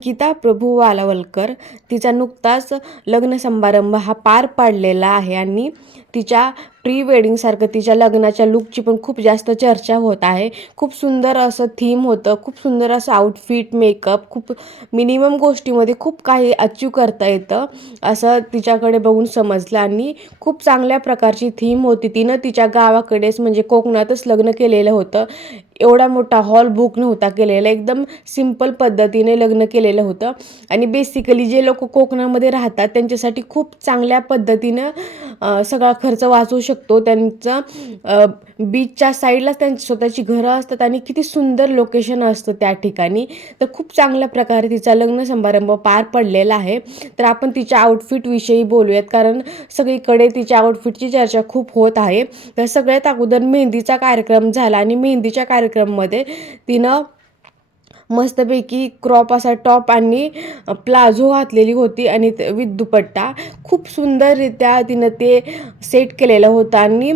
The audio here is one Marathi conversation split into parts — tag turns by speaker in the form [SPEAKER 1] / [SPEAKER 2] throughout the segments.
[SPEAKER 1] गीता प्रभू वालावलकर तिचा नुकताच लग्न समारंभ हा पार पाडलेला आहे आणि तिच्या प्री वेडिंगसारखं तिच्या लग्नाच्या लुकची पण खूप जास्त चर्चा होत आहे. खूप सुंदर असं थीम होतं खूप सुंदर असं आउटफिट मेकअप खूप मिनिमम गोष्टीमध्ये खूप काही अचीव करता येतं असं तिच्याकडे बघून समजलं. आणि खूप चांगल्या प्रकारची थीम होती. तिनं तिच्या गावाकडेच म्हणजे कोकणातच लग्न केलेलं होतं. एवढा मोठा हॉल बुक नव्हता केलेला. एकदम सिंपल पद्धतीने लग्न केलेलं होतं. आणि बेसिकली जे लोक कोकणामध्ये राहतात त्यांच्यासाठी खूप चांगल्या पद्धतीनं सगळा खर्च वाचवू शकतो. त्यांचं बीचच्या साईडलाच त्यांची स्वतःची घरं असतात आणि किती सुंदर लोकेशन असतं त्या ठिकाणी. तर खूप चांगल्या प्रकारे तिचा लग्न समारंभ पार पडलेला आहे. तर आपण तिच्या आउटफिटविषयी बोलूयात कारण सगळीकडे तिच्या आउटफिटची चर्चा खूप होत आहे. तर सगळ्यात अगोदर मेहंदीचा कार्यक्रम झाला आणि मेहंदीच्या कार्यक्रममध्ये तिनं मस्तपैकी क्रॉप असा टॉप आणि प्लाझो घातलेली होती आणि विथ दुपट्टा. खूप सुंदररित्या तिनं ते सेट केलेलं होतं आणि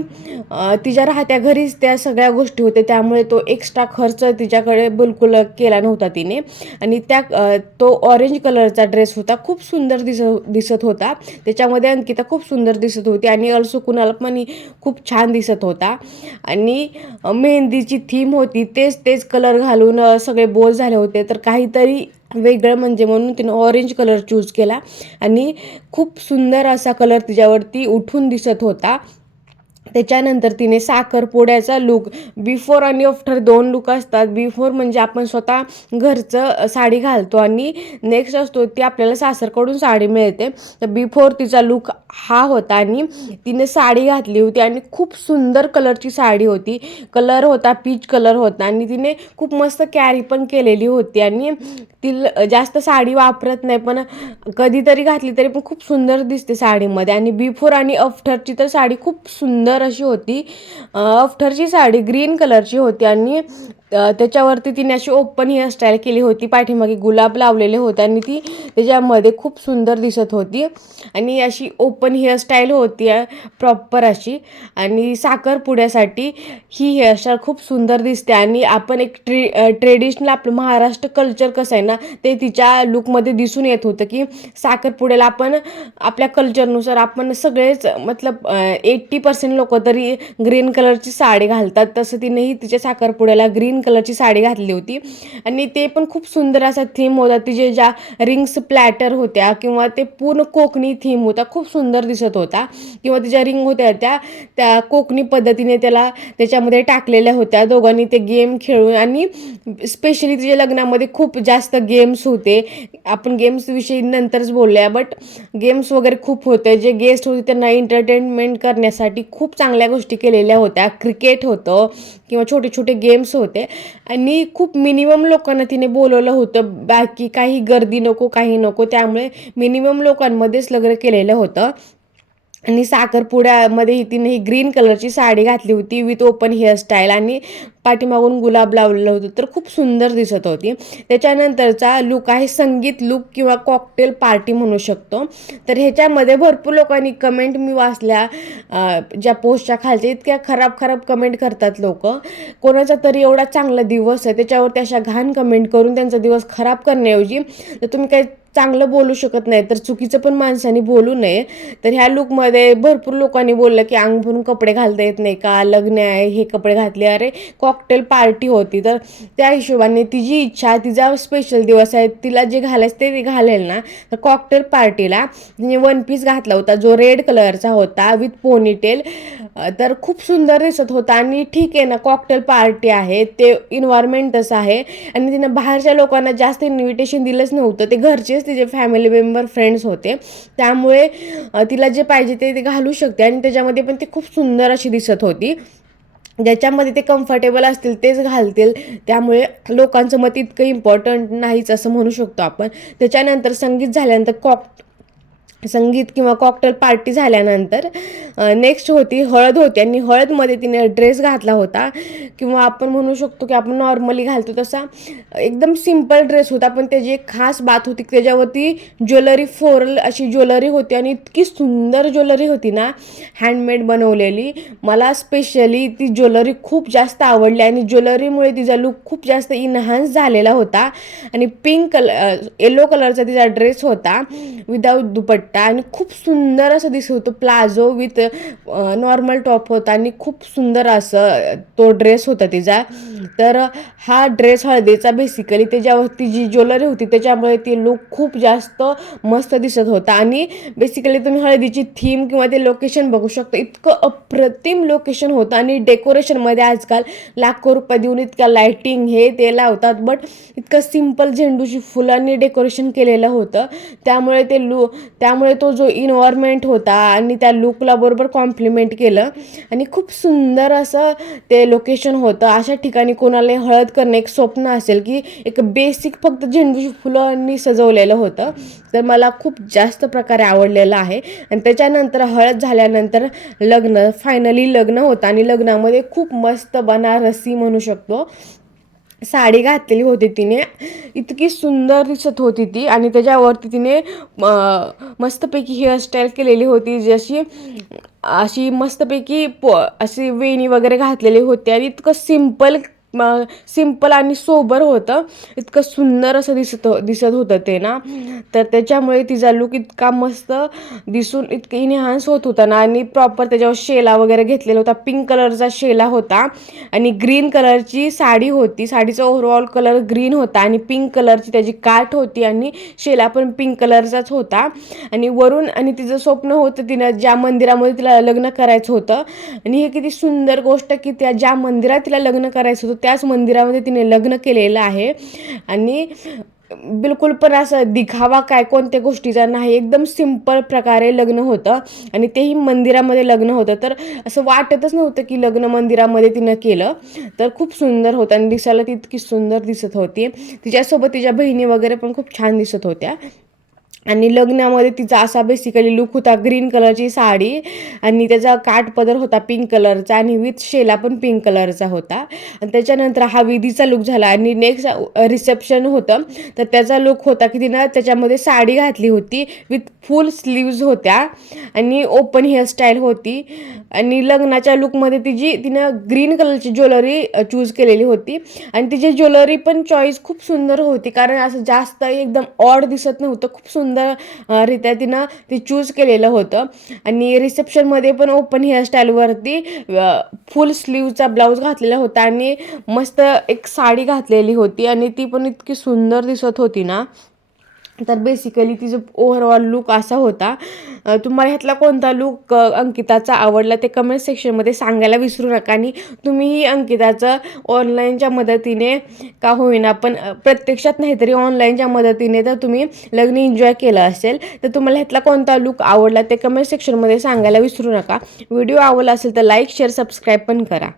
[SPEAKER 1] तिच्या राहत्या घरीच त्या सगळ्या गोष्टी होत्या. त्यामुळे तो एक्स्ट्रा खर्च तिच्याकडे बिलकुल केला नव्हता तिने. आणि त्या तो ऑरेंज कलरचा ड्रेस होता. खूप सुंदर दिस दिसत होता. त्याच्यामध्ये अंकिता खूप सुंदर दिसत होती आणि अल्सो कुणाला पण खूप छान दिसत होता. आणि मेहंदीची थीम होती. तेच तेच कलर घालून सगळे बोल झाले होते. तर काहीतरी वेगळं म्हणजे म्हणून तिनं ऑरेंज कलर चूज केला. आणि खूप सुंदर असा कलर तिच्यावरती उठून दिसत होता. त्याच्यानंतर तिने साखरपुड्याचा लुक बिफोर आणि आफ्टर दोन लुक असतात. बिफोर म्हणजे आपण स्वतः घरचं साडी घालतो आणि नेक्स्ट असतो ती आपल्याला सासरकडून साडी मिळते. तर बिफोर तिचा लुक हा होता आणि तिने साडी घातली होती आणि खूप सुंदर कलरची साडी होती. कलर होता पीच कलर होता आणि तिने खूप मस्त कॅरी पण केलेली होती आणि ती जास्त साडी वापरत नाही पण कधीतरी घातली तरी पण खूप सुंदर दिसते साडीमध्ये. आणि बिफोर आणि आफ्टरची तर साडी खूप सुंदर अशी होती. आफ्टरची साडी ग्रीन कलरची होती आणि त्याच्यावरती तिने अशी ओपन हेअरस्टाईल केली होती. पाठीमागे गुलाब लावलेले होते आणि ती त्याच्यामध्ये खूप सुंदर दिसत होती. आणि अशी ओपन हेअरस्टाईल होती प्रॉपर अशी. आणि साखरपुड्यासाठी ही हेअरस्टाईल खूप सुंदर दिसते. आणि आपण एक ट्रे ट्रेडिशनल आपलं महाराष्ट्र कल्चर कसं आहे ना ते तिच्या लुकमध्ये दिसून येत होतं की साखरपुड्याला आपण आपल्या कल्चरनुसार आपण सगळेच मतलब एट्टी पर्सेंट लोक तरी ग्रीन कलरची साडी घालतात. तसं तिनेही तिच्या साखरपुड्याला ग्रीन कलरची साडी घातली होती. आणि ते पण खूप सुंदर असा थीम होता. तिचे ज्या रिंग्स प्लॅटर होत्या किंवा ते पूर्ण कोकणी थीम होता खूप सुंदर दिसत होता. किंवा तिच्या रिंग होत्या त्या त्या कोकणी पद्धतीने त्याला त्याच्यामध्ये टाकलेल्या होत्या. दोघांनी ते गेम खेळून आणि स्पेशली तिच्या लग्नामध्ये खूप जास्त गेम्स होते. आपण गेम्सविषयी नंतरच बोलूया बट गेम्स वगैरे खूप होते. जे गेस्ट होते त्यांना एंटरटेनमेंट करण्यासाठी खूप चांगल्या गोष्टी केलेल्या होत्या. क्रिकेट होतं किंवा छोटे छोटे गेम्स होते. आणि खूप मिनिमम लोकांना तिने बोलवलं होतं. बाकी काही गर्दी नको काही नको. त्यामुळे मिनिमम लोकांमध्येच लग्न केलेलं होतं. आणि साखरपुड्यामध्ये तिने ही ग्रीन कलरची साडी घातली होती विथ ओपन हेअरस्टाईल आणि पाठीमागून गुलाब लावलेलं होतं तर खूप सुंदर दिसत होती. त्याच्यानंतरचा लुक आहे संगीत लुक किंवा कॉकटेल पार्टी म्हणू शकतो. तर ह्याच्यामध्ये भरपूर लोकांनी कमेंट मी वाचल्या ज्या पोस्टच्या खालच्या इतक्या खराब खराब कमेंट करतात लोक. कोणाचा तरी एवढा चांगला दिवस आहे त्याच्यावरती अशा घाण कमेंट करून त्यांचा दिवस खराब करण्याऐवजी तर तुम्ही काही चांगलं बोलू शकत नाही तर चुकीचं पण माणसाने बोलू नये. तर ह्या लुकमध्ये भरपूर लोकांनी बोललं की अंग भरून कपडे घालता येत नाही का? लग्न आहे हे कपडे घातले. अरे कॉक कॉकटेल पार्टी होती. तर त्या हिशोबाने तिची इच्छा तिचा स्पेशल दिवस आहे तिला जे घालायचं ते घालेल ना. तर कॉकटेल पार्टीला तिने वन पीस घातला होता जो रेड कलरचा होता विथ पोनीटेल तर खूप सुंदर दिसत होता आणि ठीक आहे ना कॉकटेल पार्टी आहे ते इन्व्हायरमेंटच तसं आहे. आणि तिनं बाहेरच्या लोकांना जास्त इन्व्हिटेशन दिलंच नव्हतं. ते घरचेच तिचे फॅमिली मेंबर फ्रेंड्स होते. त्यामुळे तिला जे पाहिजे ते ते घालू शकते आणि त्याच्यामध्ये पण ती खूप सुंदर अशी दिसत होती. ज्याच्यामध्ये ते कम्फर्टेबल असतील तेच घालतील. त्यामुळे लोकांचं मत इतकं इम्पॉर्टंट नाहीच असं म्हणू शकतो आपण. त्याच्यानंतर संगीत झाल्यानंतर कॉक संगीत किंवा कॉकटेल पार्टी झाल्यानंतर नेक्स्ट होती हळद होती आणि हळदमध्ये तिने ड्रेस घातला होता. किंवा आपण म्हणू शकतो की आपण नॉर्मली घालतो तसा एकदम सिंपल ड्रेस होता पण त्याची एक खास बात होती की त्याच्यावरती ज्वेलरी फोरल अशी ज्वेलरी होती आणि इतकी सुंदर ज्वेलरी होती ना हँडमेड बनवलेली. मला स्पेशली ती ज्वेलरी खूप जास्त आवडली आणि ज्वेलरीमुळे तिचा लुक खूप जास्त इन्हान्स झालेला होता. आणि पिंक कलर येलो कलरचा तिचा ड्रेस होता विदाऊट दुपट्टा. आणि खूप सुंदर असं दिसत होतं. प्लाझो विथ नॉर्मल टॉप होता आणि खूप सुंदर असं तो ड्रेस होता तिचा. तर हा ड्रेस हळदीचा बेसिकली त्याच्यावरती जी ज्वेलरी होती त्याच्यामुळे ती लुक खूप जास्त मस्त दिसत होता. आणि बेसिकली तुम्ही हळदीची थीम किंवा ते लोकेशन बघू शकता. इतकं अप्रतिम लोकेशन होतं आणि डेकोरेशनमध्ये आजकाल लाखो रुपये देऊन इतक्या लायटिंग हे ते लावतात. बट इतकं सिंपल झेंडूची फुलांनी डेकोरेशन केलेलं होतं. त्यामुळे ते लू त्यामुळे त्यामुळे तो जो इन्व्हायरमेंट होता आणि त्या लुकला बरोबर कॉम्प्लिमेंट केलं आणि खूप सुंदर असं ते लोकेशन होतं. अशा ठिकाणी कोणाला हळद करणं एक स्वप्न असेल की एक बेसिक फक्त झेंडूची फुलांनी सजवलेलं होतं. तर मला खूप जास्त प्रकारे आवडलेलं आहे. आणि त्याच्यानंतर हळद झाल्यानंतर लग्न फायनली लग्न होतं आणि लग्नामध्ये खूप मस्त बनारसी म्हणू शकतो. साडी घातलेली होती तिने. इतकी सुंदर दिसत होती ती आणि त्याच्यावरती तिने मस्तपैकी हेअरस्टाईल केलेली होती. जशी अशी मस्तपैकी प अशी वेणी वगैरे घातलेली होती. आणि इतकं सिंपल सिंपल आणि सोबर होतं. इतकं सुंदर असं दिसत दिसत होतं ते ना. तर त्याच्यामुळे तिचा लुक इतका मस्त दिसून इतकं इन्हान्स होत होता ना. आणि प्रॉपर त्याच्यावर शेला वगैरे घेतलेला होता. पिंक कलरचा शेला होता. आणि ग्रीन कलरची साडी होती. साडीचा ओव्हरऑल कलर ग्रीन होता. आणि पिंक कलरची त्याची काठ होती. आणि शेला पण पिंक कलरचाच होता. आणि वरून आणि तिचं स्वप्न होतं तिनं ज्या मंदिरामध्ये तिला लग्न करायचं होतं. आणि हे किती सुंदर गोष्ट की त्या ज्या मंदिरात तिला लग्न करायचं होतं त्याच मंदिरामध्ये तिने लग्न केलेलं आहे. आणि बिलकुल पण असं दिखावा काय कोणत्या गोष्टीचा नाही. एकदम सिंपल प्रकारे लग्न होतं. आणि तेही मंदिरामध्ये लग्न होतं. तर असं वाटतच नव्हतं की लग्न मंदिरामध्ये तिनं केलं. तर खूप सुंदर होतं. आणि दिसायला ती इतकी सुंदर दिसत होती. तिच्यासोबत तिच्या बहिणी वगैरे पण खूप छान दिसत होत्या. आणि लग्नामध्ये तिचा असा बेसिकली लुक होता ग्रीन कलरची साडी आणि त्याचा काठपदर होता पिंक कलरचा आणि विथ शेला पण पिंक कलरचा होता. आणि त्याच्यानंतर हा विधीचा लुक झाला आणि नेक्स्ट रिसेप्शन होतं. तर त्याचा लुक होता की तिनं त्याच्यामध्ये साडी घातली होती विथ फुल स्लीव्ज होत्या आणि ओपन हेअरस्टाईल होती. आणि लग्नाच्या लुकमध्ये तिची तिनं ग्रीन कलरची ज्वेलरी चूज केलेली होती. आणि तिची ज्वेलरी पण चॉईस खूप सुंदर होती. कारण असं जास्त एकदम ऑड दिसत नव्हतं. खूप सुंदर रित्या तिनं ते चूज केलेलं होतं. आणि रिसेप्शनमध्ये पण ओपन हेअरस्टाईलवरती फुल स्लीवचा ब्लाऊज घातलेला होता आणि मस्त एक साडी घातलेली होती. आणि ती पण इतकी सुंदर दिसत होती ना. तर बेसिकली तिचं ओव्हरऑल लुक असा होता. तुम्हाला ह्यातला कोणता लुक अंकिताचा आवडला ते कमेंट सेक्शनमध्ये सांगायला विसरू नका. आणि तुम्हीही अंकिताचं ऑनलाईनच्या मदतीने का होईना पण प्रत्यक्षात नाही तरी ऑनलाईनच्या मदतीने तर तुम्ही लग्न एन्जॉय केलं असेल. तर तुम्हाला ह्यातला कोणता लुक आवडला ते कमेंट सेक्शनमध्ये सांगायला विसरू नका. व्हिडिओ आवडला असेल तर लाईक शेअर सबस्क्राईब पण करा.